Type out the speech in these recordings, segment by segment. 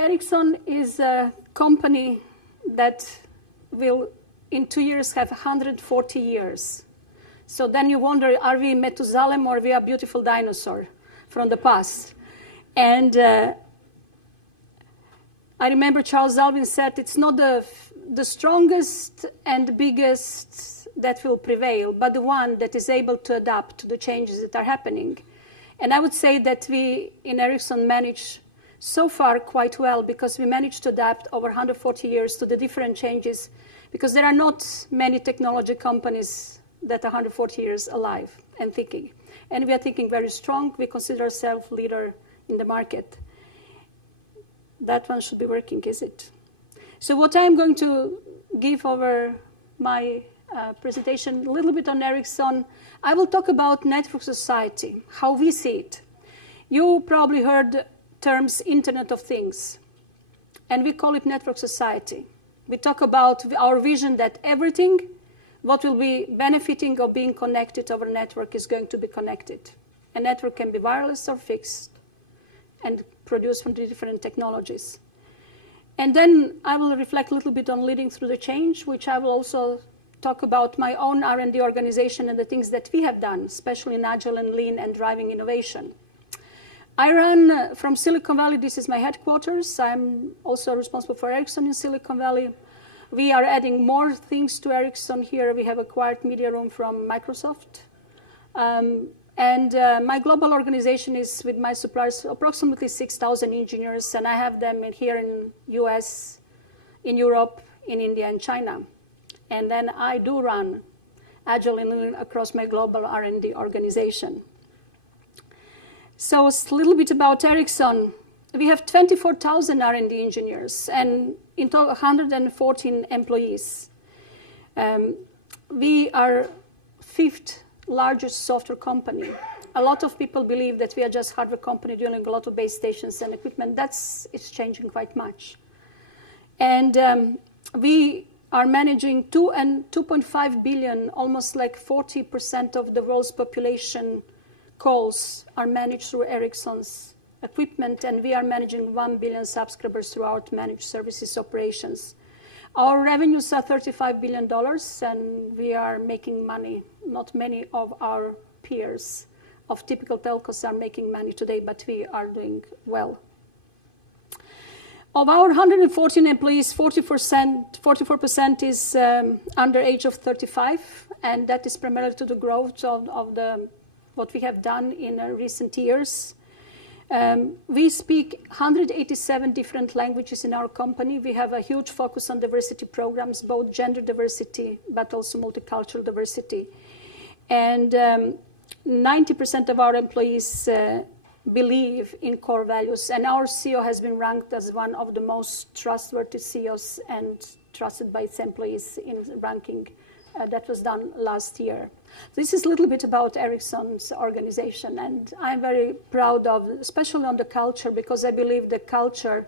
Ericsson is a company that will, in 2 years, have 140 years. So then you wonder, are we Methuselah or are we a beautiful dinosaur from the past? And I remember Charles Darwin said, it's not the strongest and biggest that will prevail, but the one that is able to adapt to the changes that are happening. And I would say that we in Ericsson manage so far quite well, because we managed to adapt over 140 years to the different changes, because there are not many technology companies that are 140 years alive and thinking. And we are thinking very strong. We consider ourselves leader in the market. That one should be working, is it? So what I'm going to give over my presentation, a little bit on Ericsson. I will talk about network society, how we see it. You probably heard terms Internet of Things, and we call it network society. We talk about our vision that everything what will be benefiting of being connected over a network is going to be connected. A network can be wireless or fixed and produced from the different technologies. And then I will reflect a little bit on leading through the change, which I will also talk about my own R&D organization and the things that we have done, especially in Agile and Lean and driving innovation. I run from Silicon Valley. This is my headquarters. I'm also responsible for Ericsson in Silicon Valley. We are adding more things to Ericsson here. We have acquired media room from Microsoft. My global organization is with my suppliers, approximately 6,000 engineers, and I have them here in US, in Europe, in India, and China. And then I do run Agile and Lean across my global R&D organization. So a little bit about Ericsson. We have 24,000 R&D engineers and in total 114 employees. We are fifth largest software company. A lot of people believe that we are just hardware company doing a lot of base stations and equipment. It's changing quite much. And we are managing 2.5 billion, almost like 40% of the world's population calls are managed through Ericsson's equipment, and we are managing 1 billion subscribers throughout managed services operations. Our revenues are $35 billion, and we are making money. Not many of our peers of typical telcos are making money today, but we are doing well. Of our 114 employees, 44% is under age of 35, and that is primarily to the growth of what we have done in recent years. We speak 187 different languages in our company. We have a huge focus on diversity programs, both gender diversity, but also multicultural diversity. And 90% of our employees believe in core values. And our CEO has been ranked as one of the most trustworthy CEOs and trusted by its employees in ranking that was done last year. This is a little bit about Ericsson's organization, and I'm very proud of, especially on the culture, because I believe the culture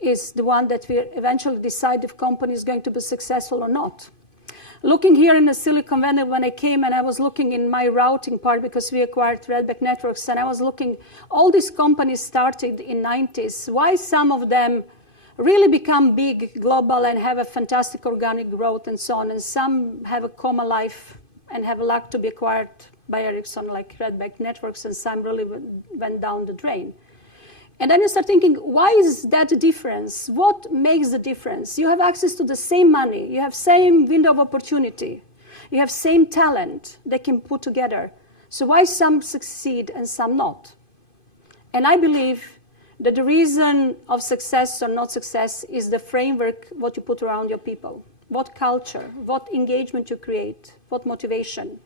is the one that will eventually decide if company is going to be successful or not. Looking here in the Silicon Valley, when I came and I was looking in my routing part, because we acquired Redback Networks, and I was looking, all these companies started in 90s. Why some of them really become big, global, and have a fantastic organic growth and so on, and some have a coma life and have luck to be acquired by Ericsson, like Redback Networks, and some really went down the drain. And then you start thinking, why is that a difference? What makes the difference? You have access to the same money, you have same window of opportunity, you have same talent they can put together. So why some succeed and some not? And I believe that the reason of success or not success is the framework, what you put around your people. What culture, what engagement you create, what motivation,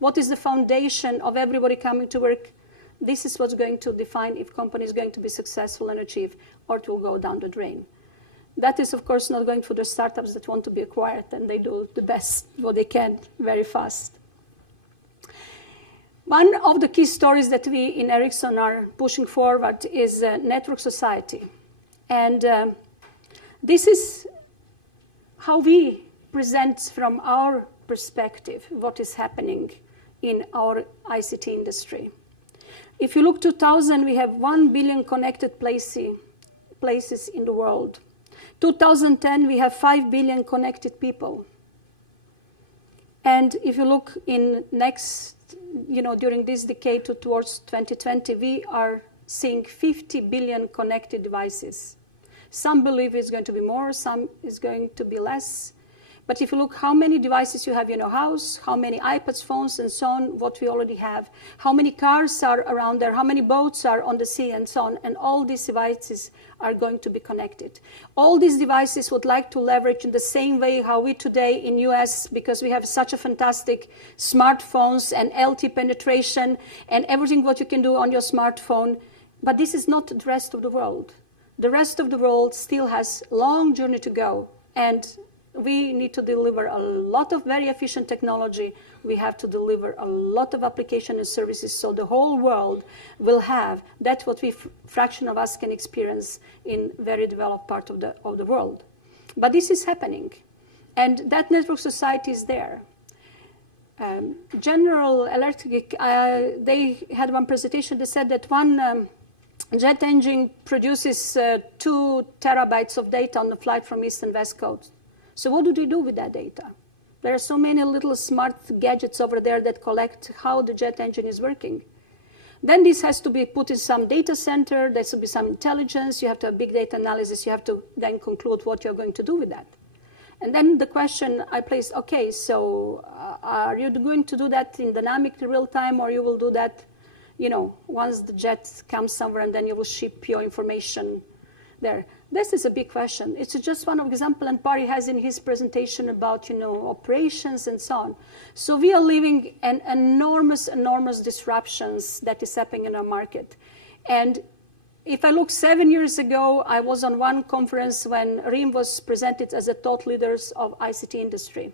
what is the foundation of everybody coming to work. This is what's going to define if company is going to be successful and achieve, or it will go down the drain. That is, of course, not going for the startups that want to be acquired, and they do the best what they can very fast. One of the key stories that we in Ericsson are pushing forward is network society. And this is how we present from our perspective what is happening in our ICT industry. If you look 2000, we have 1 billion connected places places in the world. 2010, we have 5 billion connected people. And if you look in next, during this decade towards 2020, we are seeing 50 billion connected devices. Some believe it's going to be more, some is going to be less. But if you look how many devices you have in your house, how many iPads, phones, and so on, what we already have, how many cars are around there, how many boats are on the sea, and so on, and all these devices are going to be connected. All these devices would like to leverage in the same way how we today in US, because we have such a fantastic smartphones and LTE penetration and everything what you can do on your smartphone. But this is not the rest of the world. The rest of the world still has a long journey to go. And we need to deliver a lot of very efficient technology. We have to deliver a lot of application and services so the whole world will have that what fraction of us can experience in very developed part of the world. But this is happening. And that network society is there. General Electric, they had one presentation that said that one jet engine produces 2 terabytes of data on the flight from East and West Coast. So what do they do with that data? There are so many little smart gadgets over there that collect how the jet engine is working. Then this has to be put in some data center. There should be some intelligence. You have to have big data analysis. You have to then conclude what you're going to do with that. And then the question I place, okay, so are you going to do that in dynamic real time, or you will do that, once the jet comes somewhere and then you will ship your information there? This is a big question. It's just one example, and Barry has in his presentation about, operations and so on. So we are living an enormous disruptions that is happening in our market. And if I look 7 years ago, I was on one conference when RIM was presented as a thought leaders of ICT industry.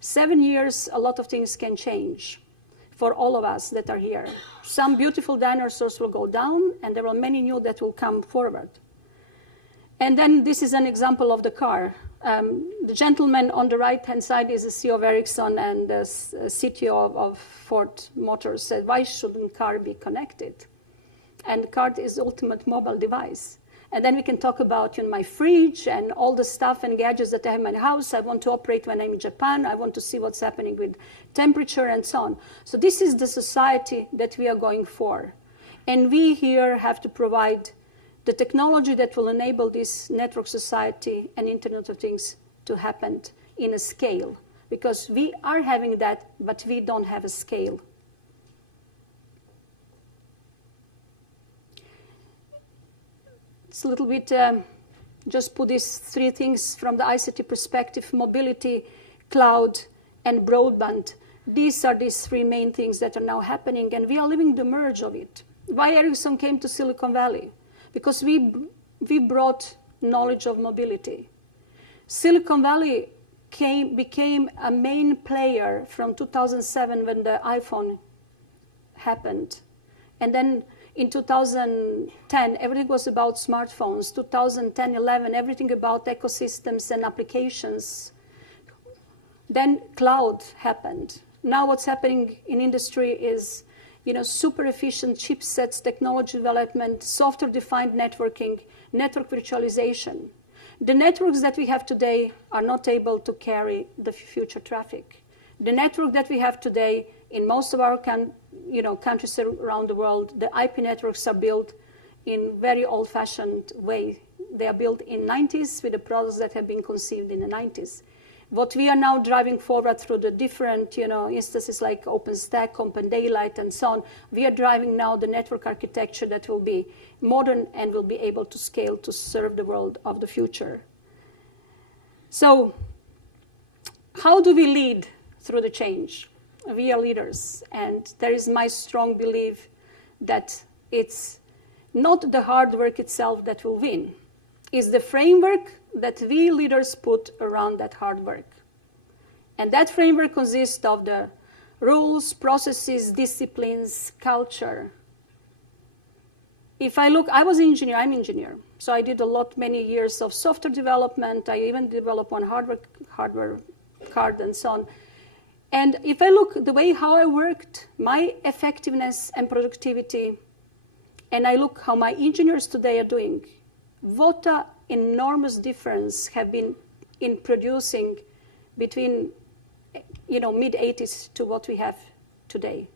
7 years, a lot of things can change for all of us that are here. Some beautiful dinosaurs will go down, and there are many new that will come forward. And then this is an example of the car. The gentleman on the right-hand side is the CEO of Ericsson, and the CTO of Ford Motors said, why shouldn't car be connected? And car is the ultimate mobile device. And then we can talk about my fridge and all the stuff and gadgets that I have in my house. I want to operate when I'm in Japan. I want to see what's happening with temperature and so on. So this is the society that we are going for. And we here have to provide the technology that will enable this network society and Internet of Things to happen in a scale. Because we are having that, but we don't have a scale. It's a little bit, just put these 3 things from the ICT perspective: mobility, cloud, and broadband. These are these 3 main things that are now happening, and we are living the merge of it. Why Ericsson came to Silicon Valley? Because we brought knowledge of mobility. Silicon Valley became a main player from 2007 when the iPhone happened. And then in 2010, everything was about smartphones. 2010, 11, everything about ecosystems and applications. Then cloud happened. Now what's happening in industry is super efficient chipsets, technology development, software-defined networking, network virtualization. The networks that we have today are not able to carry the future traffic. The network that we have today in most of our countries around the world, the IP networks are built in very old-fashioned way. They are built in 90s with the products that have been conceived in the 90s. What we are now driving forward through the different instances like OpenStack, OpenDaylight, and so on, we are driving now the network architecture that will be modern and will be able to scale to serve the world of the future. So how do we lead through the change? We are leaders, and there is my strong belief that it's not the hard work itself that will win. It's the framework that we leaders put around that hard work. And that framework consists of the rules, processes, disciplines, culture. If I look, I was an engineer, I'm an engineer. So I did many years of software development. I even developed one hardware card and so on. And if I look the way how I worked, my effectiveness and productivity, and I look how my engineers today are doing, what an enormous difference have been in producing between, mid-80s to what we have today.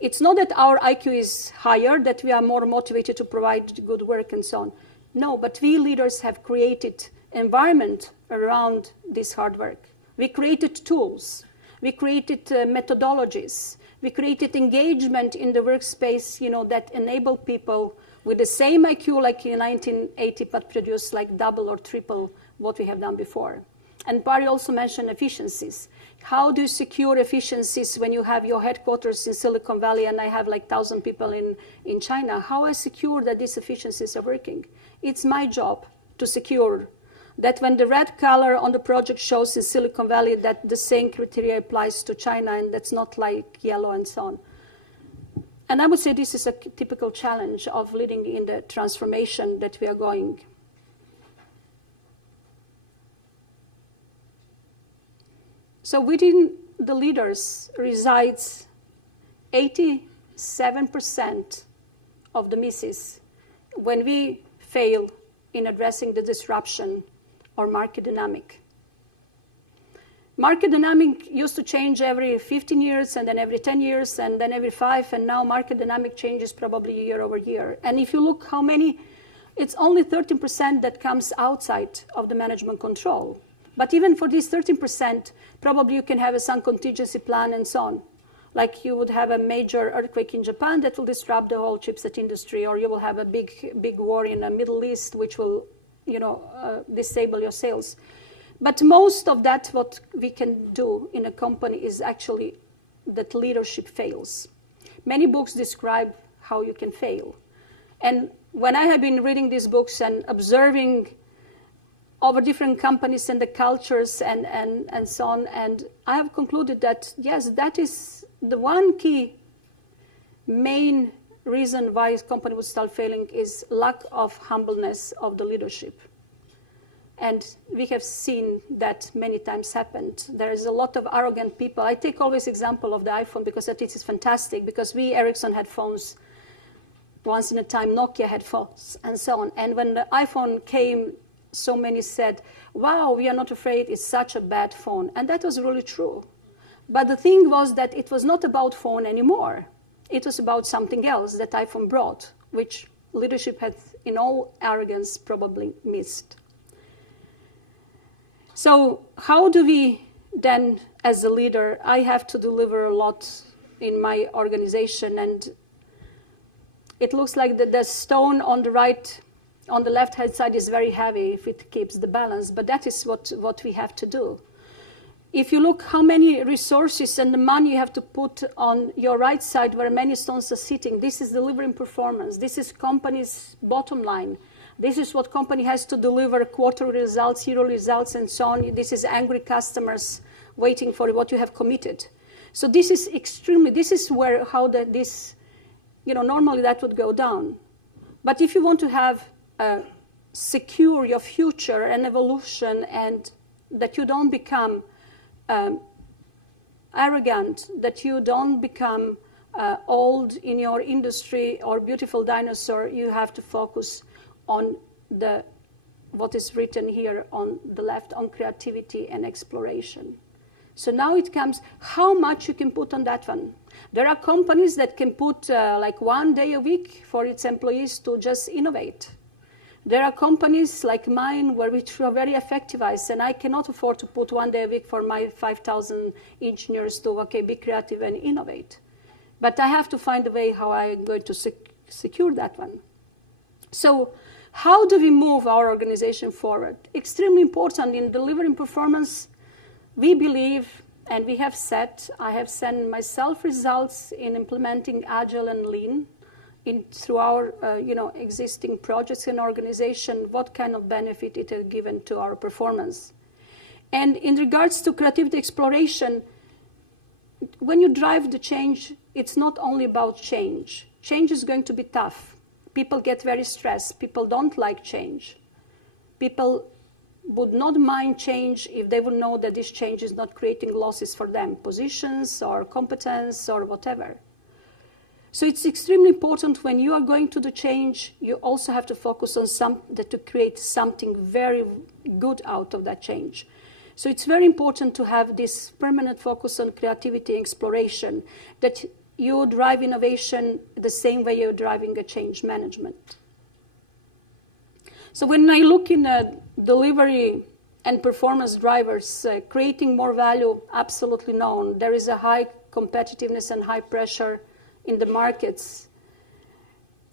It's not that our IQ is higher, that we are more motivated to provide good work and so on. No, but we leaders have created environment around this hard work. We created tools. We created methodologies. We created engagement in the workspace, that enable people with the same IQ like in 1980, but produce like double or triple what we have done before. And Barry also mentioned efficiencies. How do you secure efficiencies when you have your headquarters in Silicon Valley and I have like 1,000 people in China? How I secure that these efficiencies are working? It's my job to secure that when the red color on the project shows in Silicon Valley, that the same criteria applies to China and that's not like yellow and so on. And I would say this is a typical challenge of leading in the transformation that we are going. So within the leaders resides 87% of the misses when we fail in addressing the disruption or market dynamic. Market dynamic used to change every 15 years and then every 10 years and then every 5, and now market dynamic changes probably year over year. And if you look how many, it's only 13% that comes outside of the management control. But even for this 13%, probably you can have some contingency plan and so on. Like you would have a major earthquake in Japan that will disrupt the whole chipset industry, or you will have a big war in the Middle East which will, disable your sales. But most of that, what we can do in a company is actually that leadership fails. Many books describe how you can fail. And when I have been reading these books and observing over different companies and the cultures and so on, and I have concluded that, yes, that is the one key main reason why a company would start failing is lack of humbleness of the leadership. And we have seen that many times happened. There is a lot of arrogant people. I take always example of the iPhone because that is fantastic, because we, Ericsson, had phones once in a time, Nokia had phones and so on. And when the iPhone came, so many said, wow, we are not afraid, it's such a bad phone. And that was really true. But the thing was that it was not about phone anymore. It was about something else that iPhone brought, which leadership had, in all arrogance, probably missed. So how do we then, as a leader, I have to deliver a lot in my organization, and it looks like the stone on the right, on the left-hand side is very heavy if it keeps the balance, but that is what we have to do. If you look how many resources and the money you have to put on your right side where many stones are sitting, this is delivering performance. This is company's bottom line. This is what company has to deliver, quarter results, year results, and so on. This is angry customers waiting for what you have committed. So this is where normally that would go down. But if you want to have secure your future and evolution, and that you don't become arrogant, that you don't become old in your industry or beautiful dinosaur, you have to focus on what is written here on the left, on creativity and exploration. So now it comes how much you can put on that one. There are companies that can put like 1 day a week for its employees to just innovate. There are companies like mine which are very effectivized, and I cannot afford to put 1 day a week for my 5,000 engineers to be creative and innovate. But I have to find a way how I'm going to secure that one. So how do we move our organization forward? Extremely important in delivering performance. We believe, and we have set, I have sent myself results in implementing Agile and Lean through our existing projects and organization, what kind of benefit it has given to our performance. And in regards to creativity exploration, when you drive the change, it's not only about change. Change is going to be tough. People get very stressed. People don't like change. People would not mind change if they would know that this change is not creating losses for them, positions or competence or whatever. So it's extremely important when you are going to the change, you also have to focus on to create something very good out of that change. So it's very important to have this permanent focus on creativity and exploration, that you drive innovation the same way you're driving a change management. So when I look in delivery and performance drivers, creating more value, absolutely known. There is a high competitiveness and high pressure in the markets.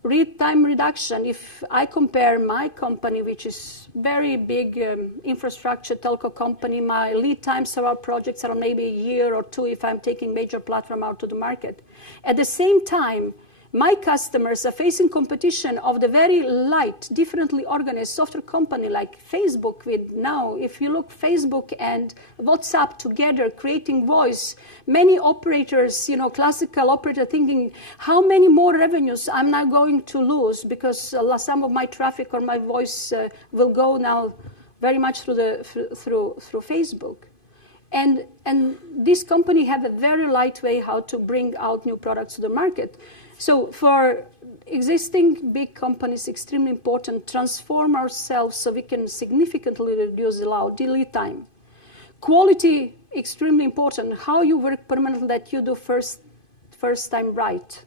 Read time reduction, if I compare my company, which is very big infrastructure telco company, my lead times of our projects are maybe a year or two if I'm taking major platform out to the market. At the same time, my customers are facing competition of the very light, differently organized software company like Facebook. With now, if you look Facebook and WhatsApp together, creating voice, many operators, classical operator thinking, how many more revenues I'm now going to lose because some of my traffic or my voice will go now very much through Facebook. And this company have a very light way how to bring out new products to the market. So for existing big companies, extremely important, transform ourselves so we can significantly reduce the lead time. Quality, extremely important. How you work permanently, that you do first time right.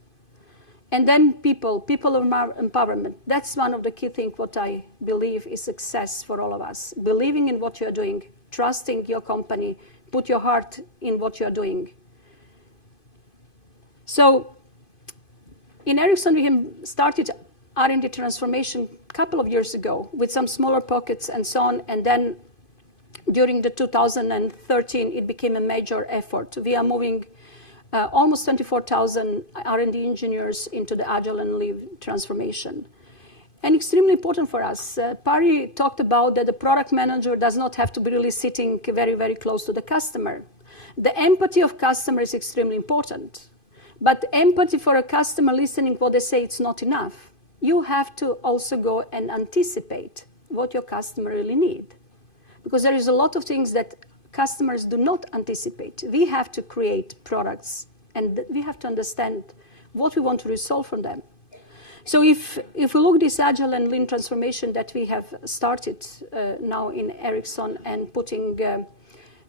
And then people empowerment. That's one of the key things what I believe is success for all of us. Believing in what you're doing, trusting your company, put your heart in what you're doing. So in Ericsson, we started R&D transformation a couple of years ago with some smaller pockets and so on. And then during the 2013, it became a major effort. We are moving almost 24,000 R&D engineers into the Agile and Lean transformation. And extremely important for us. Pari talked about that the product manager does not have to be really sitting very, very close to the customer. The empathy of customer is extremely important. But empathy for a customer listening what they say, it's not enough. You have to also go and anticipate what your customer really need. Because there is a lot of things that customers do not anticipate. We have to create products and we have to understand what we want to resolve from them. So if we look at this Agile and Lean transformation that we have started now in Ericsson and putting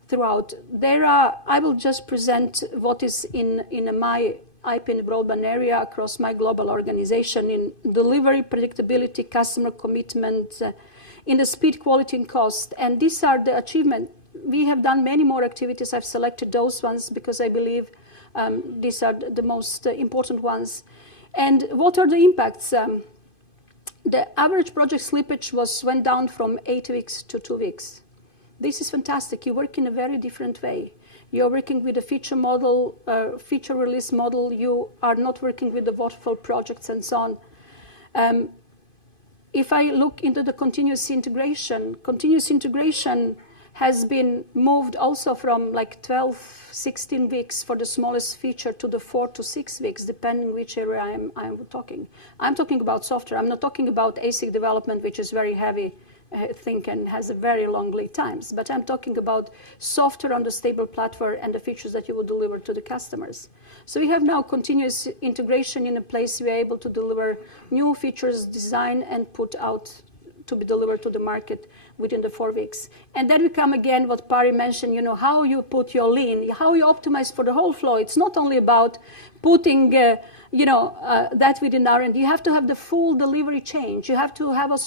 throughout, I will just present what is in my IP and broadband area across my global organization in delivery, predictability, customer commitment, in the speed, quality, and cost. And these are the achievements. We have done many more activities. I've selected those ones because I believe these are the most important ones. And what are the impacts? The average project slippage went down from 8 weeks to 2 weeks. This is fantastic. You work in a very different way. You're working with a feature model, feature release model. You are not working with the waterfall projects and so on. If I look into the continuous integration has been moved also from like 12, 16 weeks for the smallest feature to the 4 to 6 weeks, depending which area I'm talking. I'm talking about software. I'm not talking about ASIC development, which is very heavy thing and has a very long lead times. But I'm talking about software on the stable platform and the features that you will deliver to the customers. So we have now continuous integration in a place we are able to deliver new features, design and put out to be delivered to the market within the 4 weeks. And then we come again what Pari mentioned, how you put your lean, how you optimize for the whole flow. It's not only about putting that within R&D. You have to have the full delivery change. You have to have a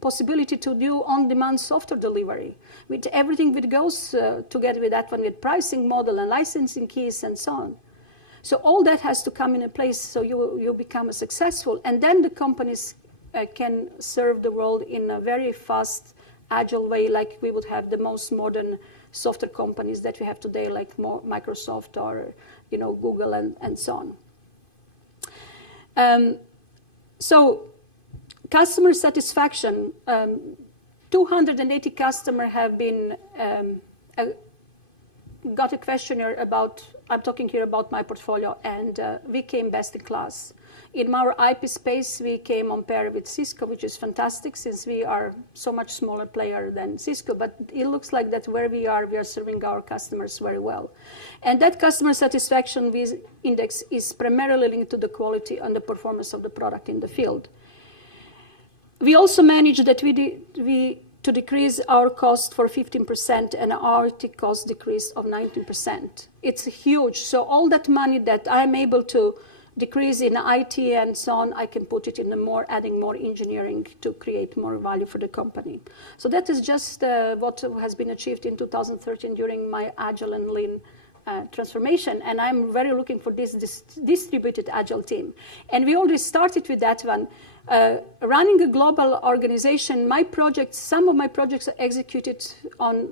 possibility to do on-demand software delivery with everything that goes together with that one, with pricing model and licensing keys and so on. So all that has to come in place so you become successful. And then the companies can serve the world in a very fast, agile way, like we would have the most modern software companies that we have today, like Microsoft or Google and so on. So customer satisfaction, 280 customers have been got a questionnaire about, I'm talking here about my portfolio, and we came best in class. In our IP space, we came on par with Cisco, which is fantastic since we are so much smaller player than Cisco. But it looks like that where we are serving our customers very well. And that customer satisfaction index is primarily linked to the quality and the performance of the product in the field. We also managed that to decrease our cost for 15% and our IT cost decrease of 19%. It's huge. So all that money that I'm able to decrease in IT and so on, I can put it in adding more engineering to create more value for the company. So that is just what has been achieved in 2013 during my Agile and Lean transformation. And I'm very looking for this distributed Agile team. And we already started with that one. Running a global organization, some of my projects are executed on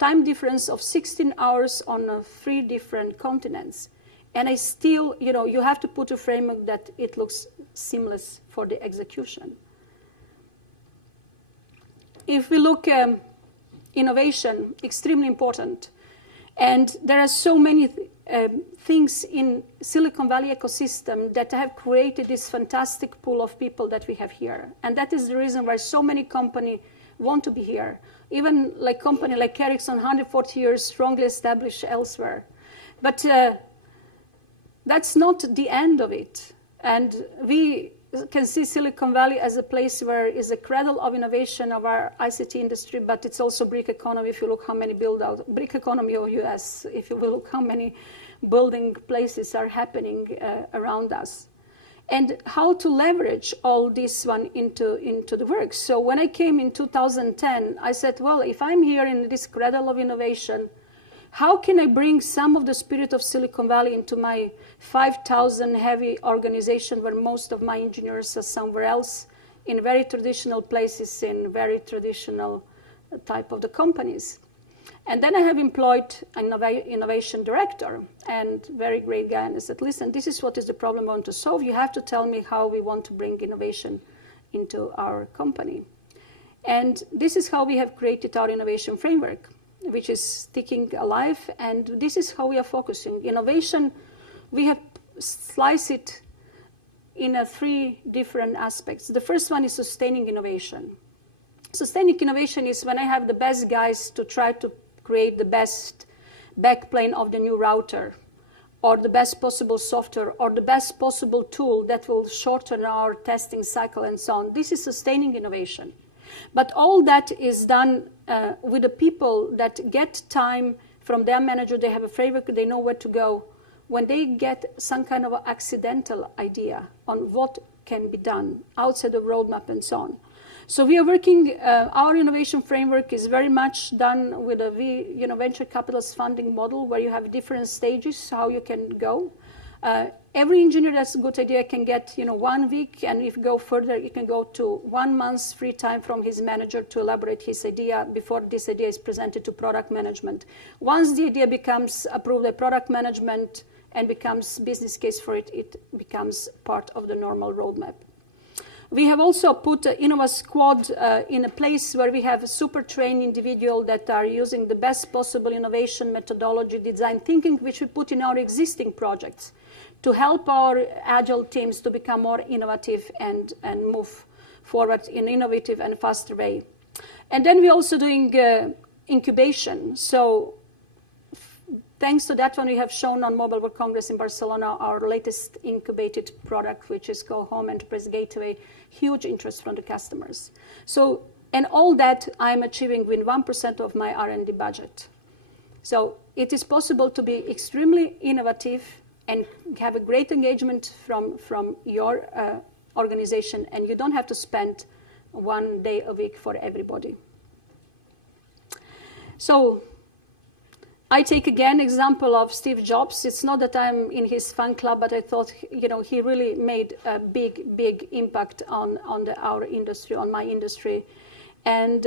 time difference of 16 hours on 3 different continents. And I still, you have to put a framework that it looks seamless for the execution. If we look innovation, extremely important. And there are so many things in Silicon Valley ecosystem that have created this fantastic pool of people that we have here. And that is the reason why so many companies want to be here. Even like company like Ericsson, 140 years, strongly established elsewhere. But that's not the end of it. And we can see Silicon Valley as a place where is a cradle of innovation of our ICT industry, but it's also brick economy. If you look how many brick economy of US, if you will look how many building places are happening around us. And how to leverage all this one into the work. So when I came in 2010, I said, well, if I'm here in this cradle of innovation, how can I bring some of the spirit of Silicon Valley into my 5,000 heavy organization where most of my engineers are somewhere else in very traditional places, in very traditional type of the companies? And then I have employed an innovation director and very great guy. And I said, listen, this is what is the problem I want to solve. You have to tell me how we want to bring innovation into our company. And this is how we have created our innovation framework, which is sticking alive. And this is how we are focusing. Innovation, we have sliced it in 3 different aspects. The first one is sustaining innovation. Sustaining innovation is when I have the best guys to try to create the best backplane of the new router, or the best possible software, or the best possible tool that will shorten our testing cycle and so on. This is sustaining innovation. But all that is done with the people that get time from their manager. They have a framework, they know where to go. When they get some kind of accidental idea on what can be done outside the roadmap and so on. So we are working, our innovation framework is very much done with a venture capitalist funding model where you have different stages, how you can go. Every engineer that's a good idea can get 1 week, and if you go further, you can go to 1 month's free time from his manager to elaborate his idea before this idea is presented to product management. Once the idea becomes approved by product management and becomes business case for it, it becomes part of the normal roadmap. We have also put Innova Squad in a place where we have a super trained individual that are using the best possible innovation methodology, design thinking, which we put in our existing projects to help our agile teams to become more innovative and move forward in innovative and faster way. And then we're also doing incubation. So thanks to that one, we have shown on Mobile World Congress in Barcelona our latest incubated product, which is called Home Enterprise Gateway. Huge interest from the customers. So, and all that I'm achieving with 1% of my R&D budget. So it is possible to be extremely innovative and have a great engagement from your organization, and you don't have to spend 1 day a week for everybody. So I take again example of Steve Jobs. It's not that I'm in his fan club, but I thought, he really made a big impact on our industry, on my industry. And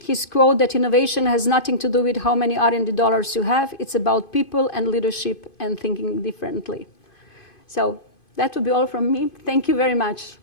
his quote that innovation has nothing to do with how many R&D dollars you have. It's about people and leadership and thinking differently. So that would be all from me. Thank you very much.